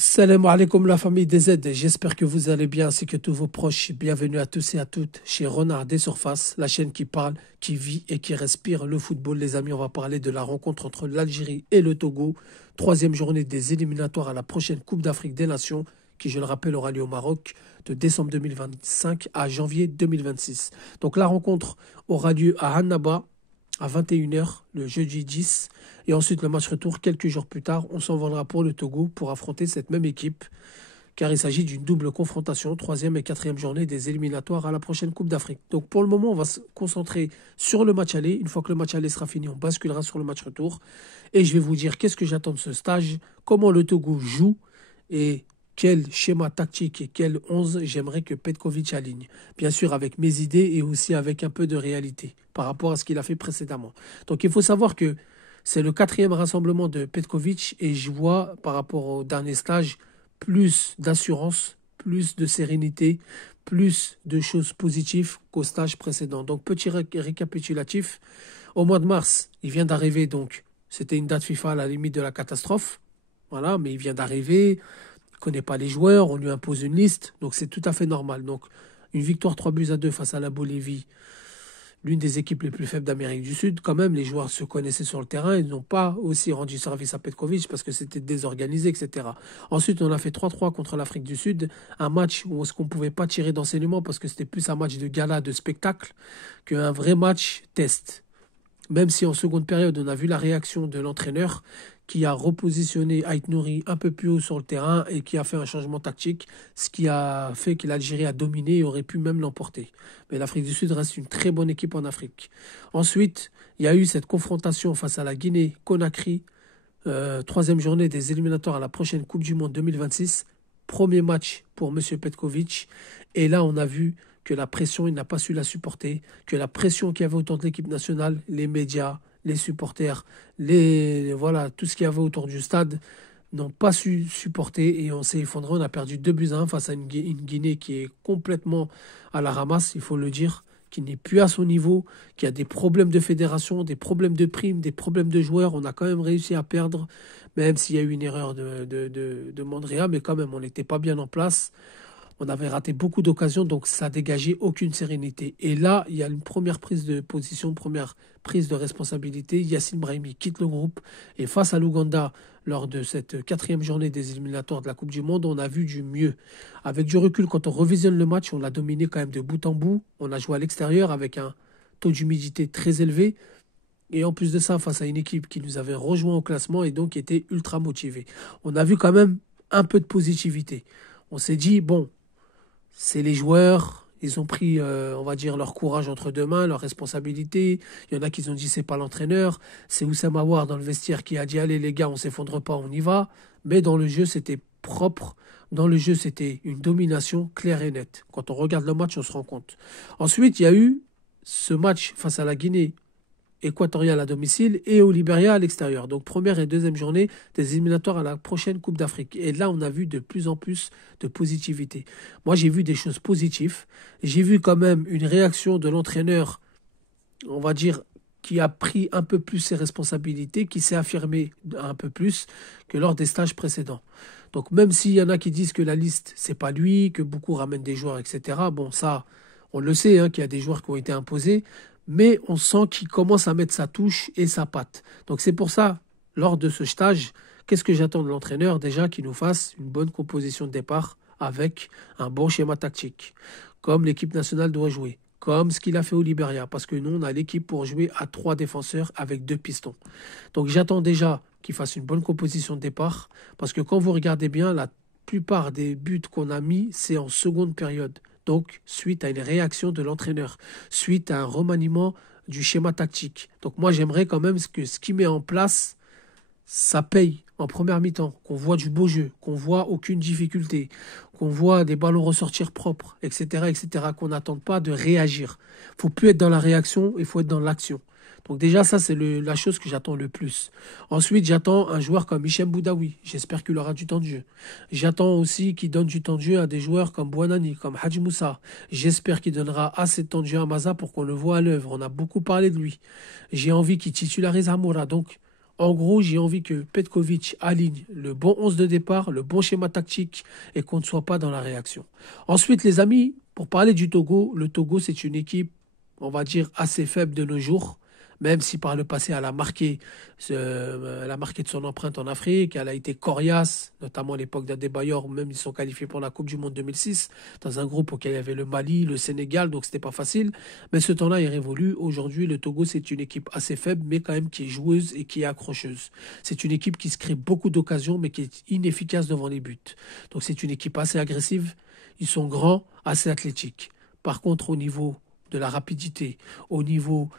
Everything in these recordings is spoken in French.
Salam alaikum la famille des Z, j'espère que vous allez bien ainsi que tous vos proches. Bienvenue à tous et à toutes chez Renard des Surfaces, la chaîne qui parle, qui vit et qui respire le football. Les amis, on va parler de la rencontre entre l'Algérie et le Togo. Troisième journée des éliminatoires à la prochaine Coupe d'Afrique des Nations, qui je le rappelle aura lieu au Maroc de décembre 2025 à janvier 2026. Donc la rencontre aura lieu à Annaba à 21h le jeudi 10. Et ensuite, le match retour, quelques jours plus tard, on s'envolera pour le Togo pour affronter cette même équipe, car il s'agit d'une double confrontation, troisième et quatrième journée des éliminatoires à la prochaine Coupe d'Afrique. Donc pour le moment, on va se concentrer sur le match aller. Une fois que le match aller sera fini, on basculera sur le match retour. Et je vais vous dire qu'est-ce que j'attends de ce stage, comment le Togo joue et quel schéma tactique et quel 11 j'aimerais que Petkovic aligne. Bien sûr avec mes idées et aussi avec un peu de réalité par rapport à ce qu'il a fait précédemment. Donc il faut savoir que c'est le quatrième rassemblement de Petkovic et je vois par rapport au dernier stage plus d'assurance, plus de sérénité, plus de choses positives qu'au stage précédent. Donc petit récapitulatif, au mois de mars, il vient d'arriver donc, c'était une date FIFA à la limite de la catastrophe, voilà, mais il vient d'arriver, il ne connaît pas les joueurs, on lui impose une liste, donc c'est tout à fait normal. Donc une victoire 3-2 face à la Bolivie, l'une des équipes les plus faibles d'Amérique du Sud. Quand même, les joueurs se connaissaient sur le terrain. Ils n'ont pas aussi rendu service à Petkovic parce que c'était désorganisé, etc. Ensuite, on a fait 3-3 contre l'Afrique du Sud. Un match où on ne pouvait pas tirer d'enseignement parce que c'était plus un match de gala, de spectacle, qu'un vrai match test. Même si en seconde période, on a vu la réaction de l'entraîneur qui a repositionné Ait Nouri un peu plus haut sur le terrain et qui a fait un changement tactique, ce qui a fait que l'Algérie a dominé et aurait pu même l'emporter. Mais l'Afrique du Sud reste une très bonne équipe en Afrique. Ensuite, il y a eu cette confrontation face à la Guinée-Conakry, troisième journée des éliminatoires à la prochaine Coupe du Monde 2026. Premier match pour M. Petkovic. Et là, on a vu que la pression, il n'a pas su la supporter, que la pression qu'il y avait autour de l'équipe nationale, les médias, les supporters, voilà, tout ce qu'il y avait autour du stade, n'ont pas su supporter et on s'est effondré. On a perdu 2-1 face à une Guinée qui est complètement à la ramasse, il faut le dire, qui n'est plus à son niveau, qui a des problèmes de fédération, des problèmes de primes, des problèmes de joueurs. On a quand même réussi à perdre, même s'il y a eu une erreur de Mandrea, mais quand même, on n'était pas bien en place. On avait raté beaucoup d'occasions, donc ça dégageait aucune sérénité. Et là, il y a une première prise de position, première prise de responsabilité. Yassine Brahimi quitte le groupe. Et face à l'Ouganda, lors de cette quatrième journée des éliminatoires de la Coupe du Monde, on a vu du mieux. Avec du recul, quand on revisionne le match, on l'a dominé quand même de bout en bout. On a joué à l'extérieur avec un taux d'humidité très élevé. Et en plus de ça, face à une équipe qui nous avait rejoint au classement et donc qui était ultra motivée. On a vu quand même un peu de positivité. On s'est dit, bon, c'est les joueurs, ils ont pris, on va dire, leur courage entre deux mains, leur responsabilité. Il y en a qui ont dit c'est pas l'entraîneur, c'est Oussam Aouar dans le vestiaire qui a dit allez les gars, on s'effondre pas, on y va. Mais dans le jeu, c'était propre. Dans le jeu, c'était une domination claire et nette. Quand on regarde le match, on se rend compte. Ensuite, il y a eu ce match face à la Guinée équatoriale à domicile et au Libéria à l'extérieur. Donc première et deuxième journée des éliminatoires à la prochaine Coupe d'Afrique. Et là, on a vu de plus en plus de positivité. Moi, j'ai vu des choses positives. J'ai vu quand même une réaction de l'entraîneur, on va dire, qui a pris un peu plus ses responsabilités, qui s'est affirmé un peu plus que lors des stages précédents. Donc même s'il y en a qui disent que la liste, c'est pas lui, que beaucoup ramènent des joueurs, etc. Bon, ça, on le sait, hein, qu'il y a des joueurs qui ont été imposés mais on sent qu'il commence à mettre sa touche et sa patte. Donc c'est pour ça, lors de ce stage, qu'est-ce que j'attends de l'entraîneur? Déjà qu'il nous fasse une bonne composition de départ avec un bon schéma tactique, comme l'équipe nationale doit jouer, comme ce qu'il a fait au Libéria, parce que nous, on a l'équipe pour jouer à 3 défenseurs avec 2 pistons. Donc j'attends déjà qu'il fasse une bonne composition de départ, parce que quand vous regardez bien, la plupart des buts qu'on a mis, c'est en seconde période. Donc, suite à une réaction de l'entraîneur, suite à un remaniement du schéma tactique. Donc, moi, j'aimerais quand même que ce qu'il met en place, ça paye en première mi-temps, qu'on voit du beau jeu, qu'on voit aucune difficulté, qu'on voit des ballons ressortir propres, etc., etc., qu'on n'attende pas de réagir. Il ne faut plus être dans la réaction, il faut être dans l'action. Donc déjà, ça, c'est la chose que j'attends le plus. Ensuite, j'attends un joueur comme Hichem Boudaoui. J'espère qu'il aura du temps de jeu. J'attends aussi qu'il donne du temps de jeu à des joueurs comme Bouanani, comme Hadji Moussa. J'espère qu'il donnera assez de temps de jeu à Maza pour qu'on le voit à l'œuvre. On a beaucoup parlé de lui. J'ai envie qu'il titularise Amoura. Donc, En gros, j'ai envie que Petkovic aligne le bon 11 de départ, le bon schéma tactique et qu'on ne soit pas dans la réaction. Ensuite, les amis, pour parler du Togo, le Togo, c'est une équipe, on va dire, assez faible de nos jours. Même si par le passé, elle a marqué de son empreinte en Afrique, elle a été coriace, notamment à l'époque d'Adebayor, même ils sont qualifiés pour la Coupe du Monde 2006, dans un groupe auquel il y avait le Mali, le Sénégal, donc c'était pas facile. Mais ce temps-là, il révolue. Aujourd'hui, le Togo, c'est une équipe assez faible, mais quand même qui est joueuse et qui est accrocheuse. C'est une équipe qui se crée beaucoup d'occasions, mais qui est inefficace devant les buts. Donc c'est une équipe assez agressive. Ils sont grands, assez athlétiques. Par contre, au niveau de la rapidité, au niveau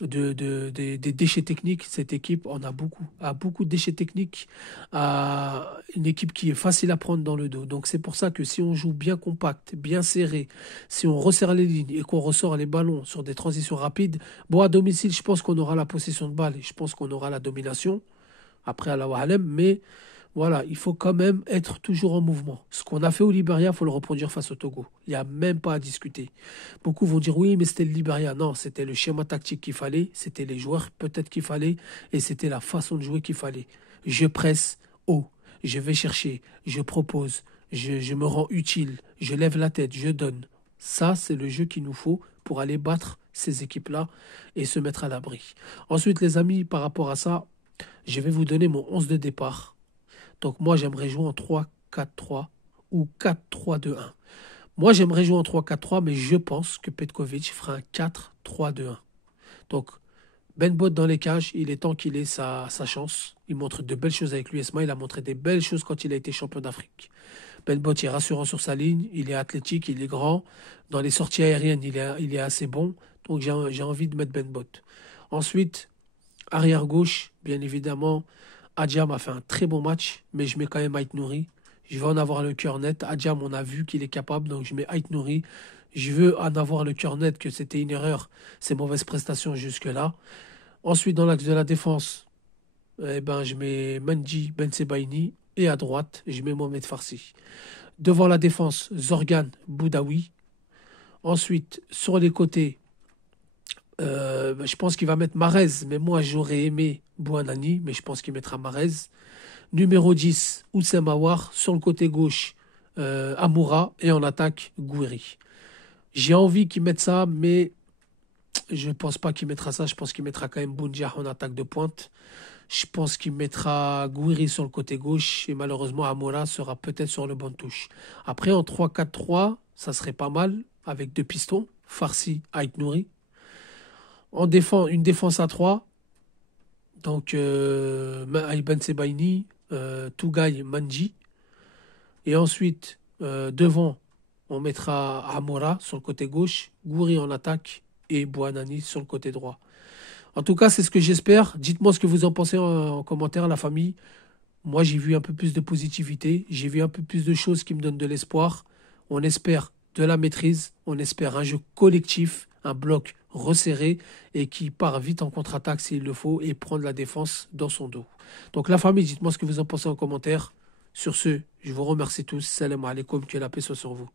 des déchets techniques, cette équipe en a beaucoup de déchets techniques, a une équipe qui est facile à prendre dans le dos. Donc c'est pour ça que si on joue bien compact, bien serré, si on resserre les lignes et qu'on ressort les ballons sur des transitions rapides, bon à domicile, je pense qu'on aura la possession de balle et je pense qu'on aura la domination, après Allahu Alem, mais voilà, il faut quand même être toujours en mouvement. Ce qu'on a fait au Libéria, il faut le reproduire face au Togo. Il n'y a même pas à discuter. Beaucoup vont dire oui, mais c'était le Libéria. Non, c'était le schéma tactique qu'il fallait, c'était les joueurs peut-être qu'il fallait, et c'était la façon de jouer qu'il fallait. Je presse haut, je vais chercher, je propose, je me rends utile, je lève la tête, je donne. Ça, c'est le jeu qu'il nous faut pour aller battre ces équipes-là et se mettre à l'abri. Ensuite, les amis, par rapport à ça, je vais vous donner mon 11 de départ. Donc moi, j'aimerais jouer en 3-4-3 ou 4-3-2-1. Moi, j'aimerais jouer en 3-4-3, mais je pense que Petkovic fera un 4-3-2-1. Donc, Ben Bot dans les cages, il est temps qu'il ait sa chance. Il montre de belles choses avec l'USMA. Il a montré des belles choses quand il a été champion d'Afrique. Ben Bot est rassurant sur sa ligne. Il est athlétique, il est grand. Dans les sorties aériennes, il est assez bon. Donc, j'ai envie de mettre Ben Bot. Ensuite, arrière gauche, bien évidemment. Adjam a fait un très bon match, mais je mets quand même Ait Nouri. Je veux en avoir le cœur net. Adjam, on a vu qu'il est capable, donc je mets Ait Nouri. Je veux en avoir le cœur net que c'était une erreur, ses mauvaises prestations jusque-là. Ensuite, dans l'axe de la défense, je mets Mendy Ben Sebaini. Et à droite, je mets Mohamed Farsi. Devant la défense, Zorgan Boudaoui. Ensuite, sur les côtés, je pense qu'il va mettre Marez, mais moi j'aurais aimé Bouanani, mais je pense qu'il mettra Marez. Numéro 10, Oussem Aouar. Sur le côté gauche, Amoura. Et en attaque, Gouiri. J'ai envie qu'il mette ça, mais je ne pense pas qu'il mettra ça. Je pense qu'il mettra quand même Boundia en attaque de pointe. Je pense qu'il mettra Gouiri sur le côté gauche. Et malheureusement, Amoura sera peut-être sur le banc de touche. Après, en 3-4-3, ça serait pas mal, avec deux pistons. Farsi, Ait Nouri. Une défense à 3. Donc, Ben Sebaini, Tougaï, Manji. Et ensuite, devant, on mettra Amoura sur le côté gauche, Gouiri en attaque et Bouanani sur le côté droit. En tout cas, c'est ce que j'espère. Dites-moi ce que vous en pensez en commentaire, la famille. Moi, j'ai vu un peu plus de positivité. J'ai vu un peu plus de choses qui me donnent de l'espoir. On espère de la maîtrise. On espère un jeu collectif, un bloc resserré et qui part vite en contre-attaque s'il le faut et prendre la défense dans son dos. Donc la famille, dites-moi ce que vous en pensez en commentaire. Sur ce, je vous remercie tous. Salam alaikum, que la paix soit sur vous.